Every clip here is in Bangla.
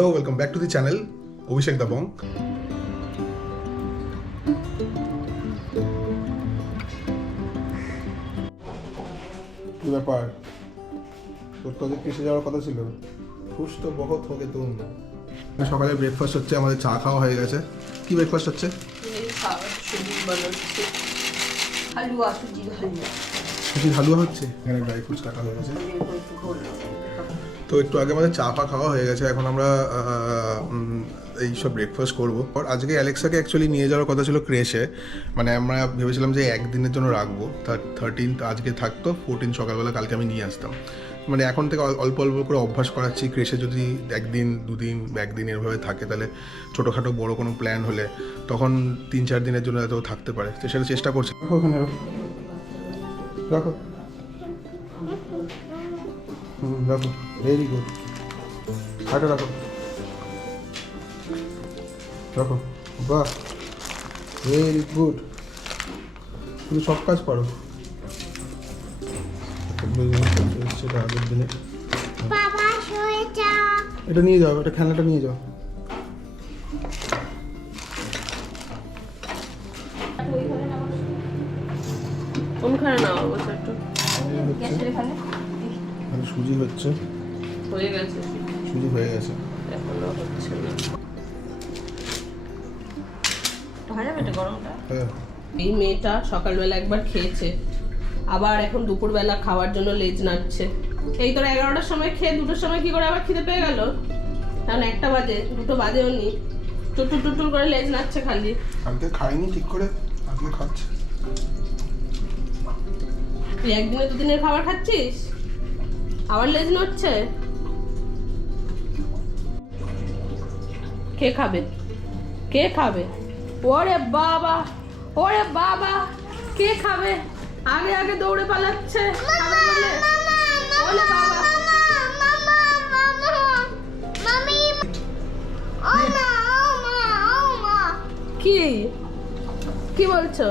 Hello, welcome back to the channel Abhishek Dabang. কি ব্যাপার, তোর তো কৃষি যাওয়ার কথা ছিল। খুশ তো বহুত হোকে তুম। সকালে ব্রেকফাস্ট হচ্ছে, আমাদের চা খাওয়া হয়ে গেছে। কি ব্রেকফাস্ট হচ্ছে? সুজির হালুয়া হচ্ছে, এখানে ড্রাই ফ্রুটস কাটা হয়ে গেছে। তো একটু আগে আমাদের চা খাওয়া হয়ে গেছে, এখন আমরা এইসব ব্রেকফাস্ট করবো। আর আজকে অ্যালেক্সাকে অ্যাকচুয়ালি নিয়ে যাওয়ার কথা ছিল ক্রেশে, মানে আমরা ভেবেছিলাম যে একদিনের জন্য রাখবো। 13 আজকে থাকতো, 14 সকালবেলা কালকে আমি নিয়ে আসতাম। মানে এখন থেকে অল্প অল্প করে অভ্যাস করাচ্ছি। ক্রেশে যদি একদিন দুদিন একদিন এভাবে থাকে, তাহলে ছোটোখাটো বড়ো কোনো প্ল্যান হলে তখন 3-4 দিনের জন্য এত থাকতে পারে। তো সেটা চেষ্টা করছি। ওখানে রাখো, রাখো, ভেরি গুড। হাঁটো, রাখো রাখো, বাহ, ভেরি গুড। তুমি সব কাজ পারো। সেটা আগের দিনে। এটা নিয়ে যাও, এটা খেলনাটা নিয়ে যাও। সুজি হচ্ছে, সুজি হয়ে গেছে। এই মেয়েটা সকালবেলা একবার খেয়েছে, আবার এখন দুপুরবেলা খাওয়ার জন্য লেজ নাড়ছে। এই তোর 11টার সময় খেয়ে 2টোর সময় কি করে আবার খিদে পেয়ে গেল? কারণ 1টা বাজে, 2টো বাজেও নি, টুটুর টুটুর করে লেজ নাড়ছে খালি। কালকে খাইনি ঠিক করে, আজকে খাচ্ছে। তুই একদিনে দুদিনের খাবার খাচ্ছিস, আবার লেজ নাড়ছে। কে খাবে, কে খাবে? ওরে বাবা, ওরে বাবা, কে খাবে? আগে আগে দৌড়ে পালাচ্ছে খাবে বলে। ওরে বাবা, কি কি বলছো?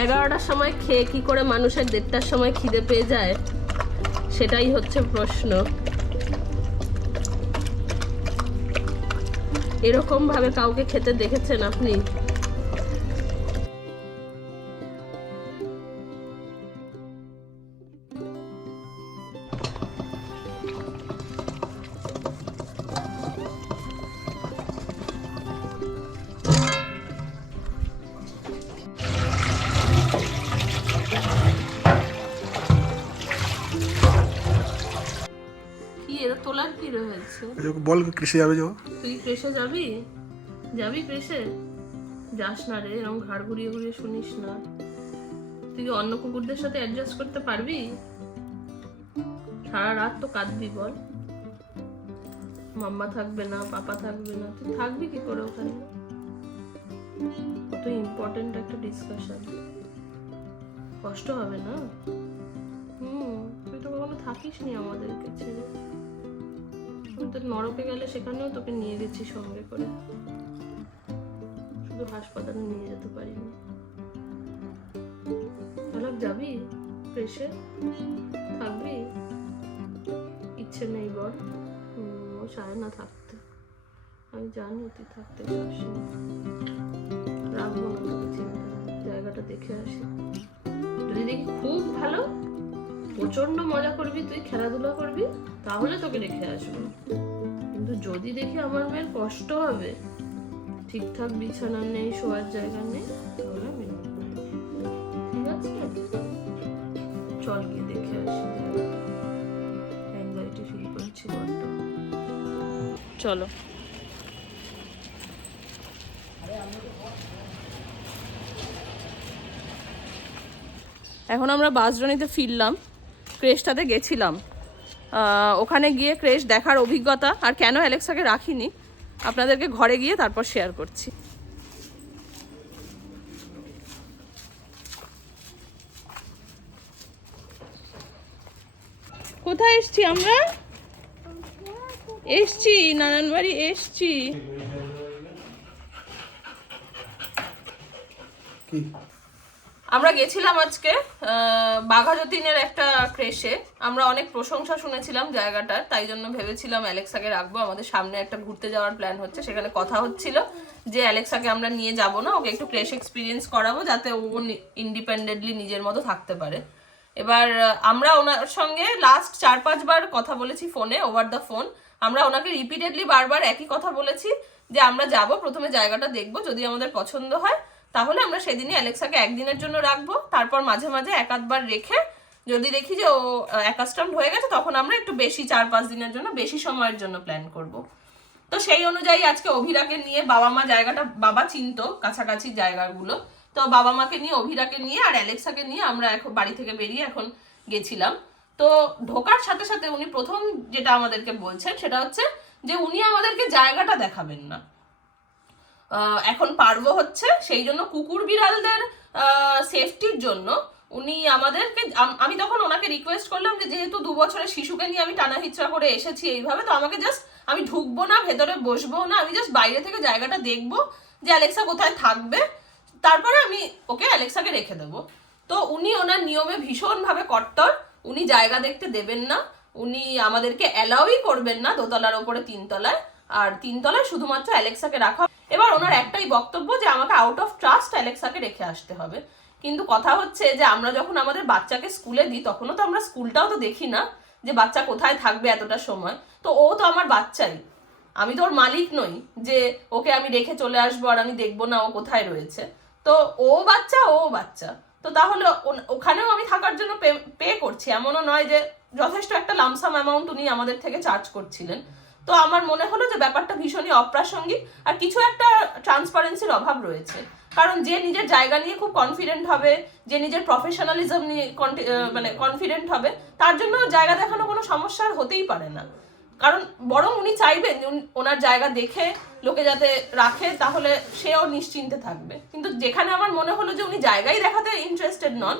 11টার সময় খেয়ে কি করে মানুষের 1:30টার সময় খিদে পেয়ে যায়, সেটাই হচ্ছে প্রশ্ন। এরকম ভাবে কাউকে খেতে দেখেছেন আপনি? কি এটা তোলার কি রয়েছে? বল, কৃষি যাবে যাও। তুই ক্রেশে যাবি? যাবি ক্রেশে? যাস না রে, এরকম ঘাড় ঘুরিয়ে ঘুরিয়ে শুনিস না। তুই কি অন্য কুকুরদের সাথে অ্যাডজাস্ট করতে পারবি? সারা রাত তো কাঁদবি, বল। মাম্মা থাকবে না, পাপা থাকবে না, তুই থাকবি কি করে ওখানে? কত ইম্পর্টেন্ট একটা ডিসকাশন, কষ্ট হবে না? তুই তো কখনো থাকিস নি আমাদেরকে ছেড়ে। তো নরকে গেলে সেখানেও তোকে নিয়ে গেছি সঙ্গে করে, শুধু হাসপাতালে নিয়ে যেতে পারিনি। অলক যাবি ক্রেশে? থাকবি? ইচ্ছে নেই বল? ও চায় না থাকতে, আমি জানি তুই থাকতে চাস না। রাখবো না তোকে চিন্তা, জায়গাটা দেখে আসি। যদি দেখি খুব ভালো, প্রচন্ড মজা করবি, তুই খেলাধুলা করবি, তাহলে তোকে রেখে আসবো। কিন্তু যদি দেখি আমার মেয়ের কষ্ট হবে, ঠিকঠাক বিছানা নেই, শোয়ার জায়গা নেই, তাহলে আমি ঠিক আছে। চল গিয়ে দেখে আসি, অ্যাংজাইটি ফিল করছি বড্ড। চলো। এখন আমরা বাসজনিতে ফিরলাম। ক্রেশটাতে গেছিলাম, ওখানে গিয়ে ক্রেশ দেখার অভিজ্ঞতা আর কেন অ্যালেক্সাকে রাখিনি আপনাদেরকে ঘরে গিয়ে তারপর শেয়ার করছি। কোথায় এসছি আমরা? এসছি নানান বাড়ি এসছি। আমরা গেছিলাম আজকে বাঘাযতীনের একটা ক্রেশে। আমরা অনেক প্রশংসা শুনেছিলাম জায়গাটার, তাই জন্য ভেবেছিলাম অ্যালেক্সাকে রাখবো। আমাদের সামনে একটা ঘুরতে যাওয়ার প্ল্যান হচ্ছে, সেখানে কথা হচ্ছিল যে অ্যালেক্সাকে আমরা নিয়ে যাব না, ওকে একটু ক্রেশ এক্সপিরিয়েন্স করাবো যাতে ও ইন্ডিপেন্ডেন্টলি নিজের মতো থাকতে পারে। এবার আমরা ওনার সঙ্গে লাস্ট 4-5 বার কথা বলেছি ফোনে, ওভার দ্য ফোন। আমরা ওনাকে রিপিটেডলি বারবার একই কথা বলেছি যে আমরা যাব, প্রথমে জায়গাটা দেখবো, যদি আমাদের পছন্দ হয় তাহলে আমরা সেদিনই অ্যালেক্সাকে একদিনের জন্য রাখবো, তারপর মাঝে মাঝে 1-8 বার রেখে যদি দেখি যে ও অ্যাকাস্টমড হয়ে গেছে তখন আমরা একটু বেশি 4-5 দিনের জন্য বেশি সময়ের জন্য প্ল্যান করব। তো সেই অনুযায়ী আজকে অভিরাকে নিয়ে, বাবা মা জায়গাটা বাবা চিনতো কাছাকাছি জায়গাগুলো, তো বাবা মাকে নিয়ে, অভিরাকে নিয়ে আর অ্যালেক্সাকে নিয়ে আমরা এখন বাড়ি থেকে বেরিয়ে এখন গেছিলাম। তো ঢোকার সাথে সাথে উনি প্রথম যেটা আমাদেরকে বলছেন সেটা হচ্ছে যে উনি আমাদেরকে জায়গাটা দেখাবেন না, এখন পারবো হচ্ছে, সেই জন্য কুকুর বিড়ালদের সেফটির জন্য উনি আমাদেরকে, আমি তখন ওনাকে রিকোয়েস্ট করলাম যে যেহেতু 2 বছরের শিশুকে নিয়ে আমি টানা হিচড়া করে এসেছি এইভাবে, তো আমাকে জাস্ট, আমি ঢুকবো না, ভেতরে বসবো না, আমি জাস্ট বাইরে থেকে জায়গাটা দেখবো যে অ্যালেক্সা কোথায় থাকবে, তারপরে আমি ওকে অ্যালেক্সাকে রেখে দেবো। তো উনি ওনার নিয়মে ভীষণভাবে কট্টর, উনি জায়গা দেখতে দেবেন না, উনি আমাদেরকে অ্যালাউই করবেন না দোতলার ওপরে 3 তলায়, আর 3 তলায় শুধুমাত্র অ্যালেক্সাকে রাখা। এবার ওনার একটাই বক্তব্য যে আমাকে আউট অফ ট্রাস্ট অ্যালেক্সাকে রেখে আসতে হবে। কিন্তু কথা হচ্ছে যে আমরা যখন আমাদের বাচ্চাকে স্কুলে দিই তখনও তো আমরা স্কুলটাও তো দেখি না যে বাচ্চা কোথায় থাকবে এতটা সময়। তো ও তো আমার বাচ্চাই, আমি তো ওর মালিক নই যে ওকে আমি রেখে চলে আসবো আর আমি দেখবো না ও কোথায় রয়েছে। তো ও বাচ্চা, ও বাচ্চা, তো তাহলে ওখানেও আমি থাকার জন্য পে করছি, এমনও নয় যে যথেষ্ট একটা লামসাম অ্যামাউন্ট উনি আমাদের থেকে চার্জ করছিলেন। তো আমার মনে হলো যে ব্যাপারটা ভীষণই অপ্রাসঙ্গিক আর কিছু একটা ট্রান্সপারেন্সির অভাব রয়েছে। কারণ যে নিজের জায়গা নিয়ে খুব কনফিডেন্ট হবে, যে নিজের প্রফেশনালিজম নিয়ে মানে কনফিডেন্ট হবে, তার জন্য জায়গা দেখানো কোনো সমস্যা হতেই পারে না। কারণ বরং উনি চাইবেন ওনার জায়গা দেখে লোকে যাতে রাখে, তাহলে সেও নিশ্চিন্তে থাকবে। কিন্তু যেখানে আমার মনে হলো যে উনি জায়গায় দেখাতে ইন্টারেস্টেড নন,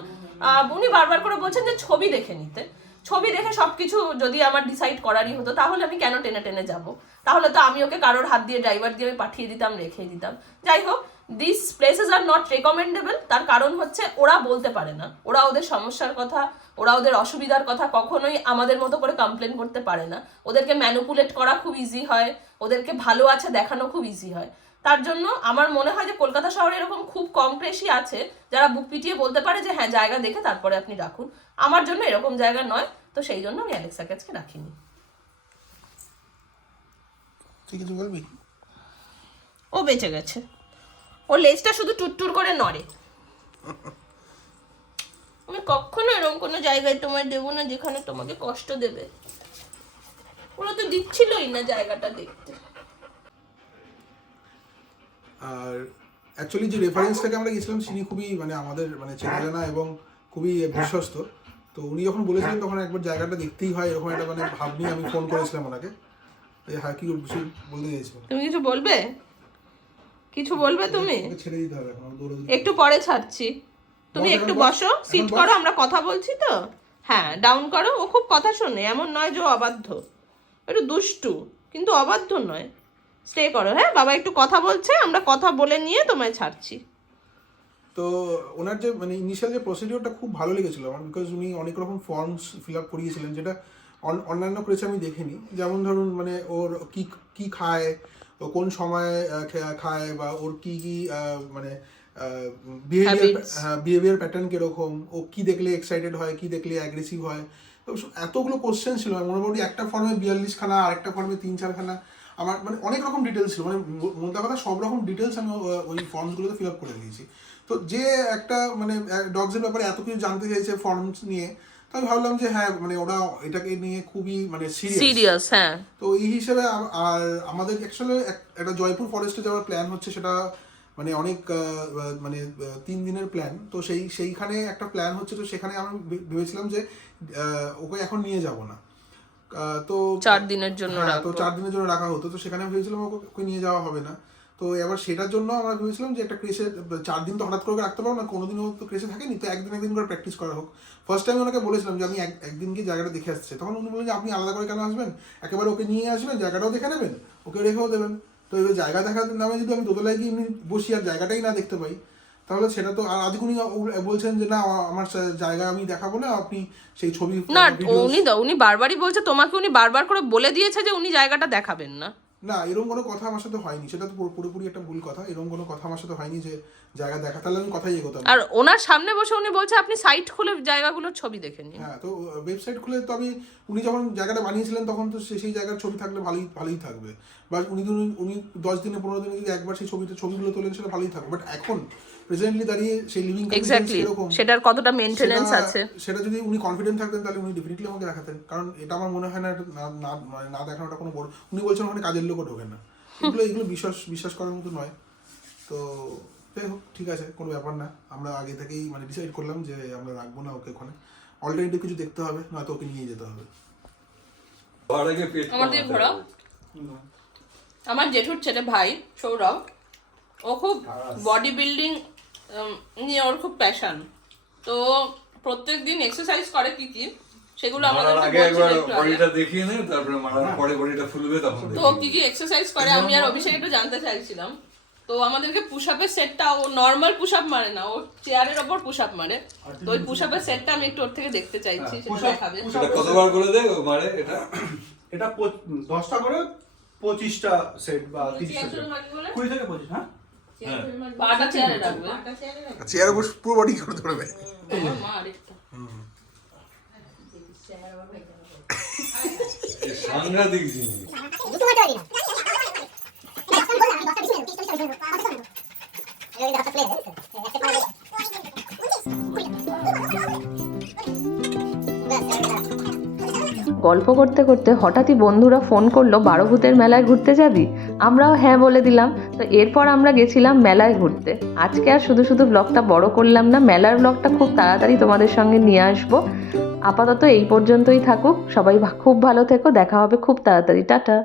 উনি বারবার করে বলছেন যে ছবি দেখে নিতে, ছবি দেখে সবকিছু যদি আমার ডিসাইড করারই হতো তাহলে আমি কেন টেনে টেনে যাব, তাহলে তো আমি ওকে কারোর হাত দিয়ে, ড্রাইভার দিয়ে পাঠিয়ে দিতাম, রেখে দিতাম। যাই হোক, this places are not recommendable. তার কারণ হচ্ছে ওরা বলতে পারে না, ওরা ওদের সমস্যার কথা, ওরা ওদের অসুবিধার কথা কখনোই আমাদের মতো করে কমপ্লেন করতে পারে না। ওদেরকে ম্যানুপুলেট করা খুব ইজি হয়, ওদেরকে ভালো আছে দেখানো খুব ইজি হয়। তার জন্য আমার মনে হয় যে কলকাতা শহরে এরকম খুব কম ক্রেশই আছে যারা বুক পিটিয়ে বলতে পারে যে হ্যাঁ জায়গা দেখে তারপরে আপনি রাখুন। আমার জন্য এরকম জায়গা নয়, তো সেই জন্য আমি অ্যালেক্সাকে আজকে রাখিনি। তুই কিছু বলবি? ও বেঁচে গেছে, ওর লেজটা শুধু টুটটুর করে নড়ে। আমি কখনো এরকম কোনো জায়গায় তোমায় দেবো না যেখানে তোমাকে কষ্ট দেবে। ওরা তো দিচ্ছিলই না জায়গাটা দেখতে। আর অ্যাকচুয়ালি যে রেফারেন্সটাকে আমরা গেছিলাম তিনি খুবই মানে আমাদের মানে চেনা জানা এবং খুবই বিশ্বস্ত। তো উনি যখন বলেছিলেন তখন একবার জায়গাটা দেখতেই হয় এরকম একটা মানে ভাব নিয়ে আমি ফোন করেছিলাম ওনাকে। হ্যাঁ, কি বলতে চাইছো? তুমি কিছু বলবে? কিছু বলবে তুমি? ছেড়ে দিতে হবে এখন, একটু পরে ছাড়ছি, তুমি একটু বসো, সিট করো, আমরা কথা বলছি তো। হ্যাঁ, ডাউন করো। ও খুব কথা শোনে, এমন নয় যে অবাধ্য, একটু দুষ্টু কিন্তু অবাধ্য নয়। স্টে করো। হ্যাঁ, বাবা একটু কথা বলছে, আমরা কথা বলে নিয়ে তোমায় ছাড়ছি। তো ওনার যে মানে ইনিশিয়াল যে প্রসিডিওরটা খুব ভালো লেগেছিলো আমার, বিকজ উনি অনেক রকম ফর্মস ফিল আপ করিয়েছিলেন যেটা অন্যান্য করেছে আমি দেখিনি। যেমন ধরুন মানে ওর কি খায়, ও কোন সময় খায়, বা ওর কি মানে বিহেভিয়ার প্যাটার্ন কিরকম, ও কি দেখলে এক্সাইটেড হয়, কি দেখলে অ্যাগ্রেসিভ হয়। তো এতগুলো কোশ্চেন ছিল, মোটামুটি একটা ফর্মে 42খানা, আরেকটা ফর্মে 3-4খানা, আমার মানে অনেক রকম ডিটেলস ছিল, মানে মোদ্দা কথা সব রকম ডিটেলস আমি ওই ফর্মসগুলোতে ফিল আপ করে দিয়েছি। তো যে একটা মানে ডগসের ব্যাপারে এত কিছু জানতে চাইছে ফর্মস নিয়ে, তো আমি ভাবলাম যে হ্যাঁ মানে ওরা এটাকে নিয়ে খুবই মানে সিরিয়াস। হ্যাঁ, তো এই হিসেবে আর আমাদের অ্যাকচুয়ালি একটা জয়পুর ফরেস্টে যাওয়ার প্ল্যান হচ্ছে, সেটা মানে অনেক মানে 3 দিনের প্ল্যান। তো সেইখানে একটা প্ল্যান হচ্ছে, তো সেখানে আমি ভেবেছিলাম যে ওকে এখন নিয়ে যাব না, তো 4 দিনের জন্য তো 4 দিনের জন্য রাখা হতো। তো সেখানে ভেবেছিলাম ওকে নিয়ে যাওয়া হবে না। তো এবার সেটার জন্য আমরা ভেবেছিলাম যে একটা ক্রেশে 4 দিন তো হঠাৎ করে রাখতে পারবো না, কোনোদিনও তো ক্রেশে থাকেনি, তো একদিন করে প্র্যাকটিস করা হোক। ফার্স্ট টাইম ওনাকে বলেছিলাম যে আমি একদিন গিয়ে জায়গাটা দেখে আসছে, তখন উনি বললেন যে আপনি আলাদা করে কেন আসবেন, একেবারে ওকে নিয়ে আসবেন, জায়গাটাও দেখে নেবেন, ওকে রেখেও দেবেন। তো এবার জায়গা দেখার নামে যদি আমি দোতলায় গিয়ে এমনি বসি আর জায়গাটাই না দেখতে পাই, তাহলে সেটা তো, আর আজকে উনি বলছেন যে না আমার জায়গা আমি দেখাবো না, আপনি সেই ছবি না videos- উনি বারবারই বলছে, তোমাকে উনি বারবার করে বলে দিয়েছে যে উনি জায়গাটা দেখাবেন না। না এরকম কোনো কথা আমার সাথে হয়নি, সেটা তো পুরোপুরি একটা ভুল কথা। এরকম কোনো কথা আমার সাথে হয়নি যে জায়গা দেখা, তাহলে আমি কথাই এগোতাম না। আর ওনার সামনে বসে উনি বলছে আপনি সাইট খুলে জায়গাগুলোর ছবি দেখে নিন। হ্যাঁ, তো ওয়েবসাইট খুলে তো আমি, উনি যখন জায়গাটা বানিয়েছিলেন তখন তো সেই জায়গার ছবি থাকলে ভালোই থাকবে। বা উনি 10 দিনে 15 দিনে যদি একবার সেই ছবিগুলো তোলেন সেটা ভালোই থাকবে। বাট এখন প্রেজেন্টলি দাঁড়িয়ে সেই লিভিং এক্স্যাক্টলি, সেটার কতটা মেইনটেনেন্স আছে সেটা যদি উনি কনফিডেন্ট থাকতেন তাহলে উনি ডেফিনেটলি আমাকে দেখাতেন। কারণ এটা আমার মনে হয় না এটা মানে না দেখানোটা কোনো বড়, উনি বলছেন ওখানে কাজের লোকও ঢোকে না, এগুলো বিশ্বাস করার মতো নয়। তো যাই হোক, ঠিক আছে, কোনো ব্যাপার না। আমরা আগে থেকেই মানে ডিসাইড করলাম যে আমরা রাখবো না ওকে ওখানে, অল্টারনেটিভ কিছু দেখতে হবে, নয়তো ওকে নিয়ে যেতে হবে। আমাদের ঘোরা আমার জেঠুর ছেলে ভাই সৌরভ, ও খুব বডি বিল্ডিং নিয়ে ওর খুব প্যাশন। তো প্রত্যেক দিন এক্সারসাইজ করে কি কি সেগুলো আমাদের বডিটা দেখিয়ে নে, তারপরে মারার পরে বডিটা ফুলবে তখন তো কি কি এক্সারসাইজ করে আমি আর অভিষেক একটু জানতে চাইছিলাম। তো আমাদেরকে পুশ আপের সেটটা, ও নর্মাল পুশ আপ মারে না, ও চেয়ারের ওপর পুশ আপ মারে। তো ওই পুশ আপের সেটটা আমি একটু ওর থেকে দেখতে চাইছি, সেটা দেখাবে। এটা কতবার করে দেয় ও মারে এটা? এটা 10টা করে 25টা সেট বা 30টা সেট, 20 থেকে 25। হ্যাঁ, পাটা চেয়ারে রাখবে, চেয়ার উপর পুরো বডি করে ধরবে। আমার মা আরেকটা সাংঘাতিক জিনিস। গল্প করতে করতে হঠাৎই বন্ধুরা ফোন করলো 12 ভূতের মেলায় ঘুরতে যাবি? আমরাও হ্যাঁ বলে দিলাম। তো এরপর আমরা গেছিলাম মেলায় ঘুরতে। আজকে আর শুধু শুধু ব্লগটা বড় করলাম না, মেলার ব্লগটা খুব তাড়াতাড়ি তোমাদের সঙ্গে নিয়ে আসবো। আপাতত এই পর্যন্তই থাকুক, সবাই খুব ভালো থেকো, দেখা হবে খুব তাড়াতাড়ি, টাটা।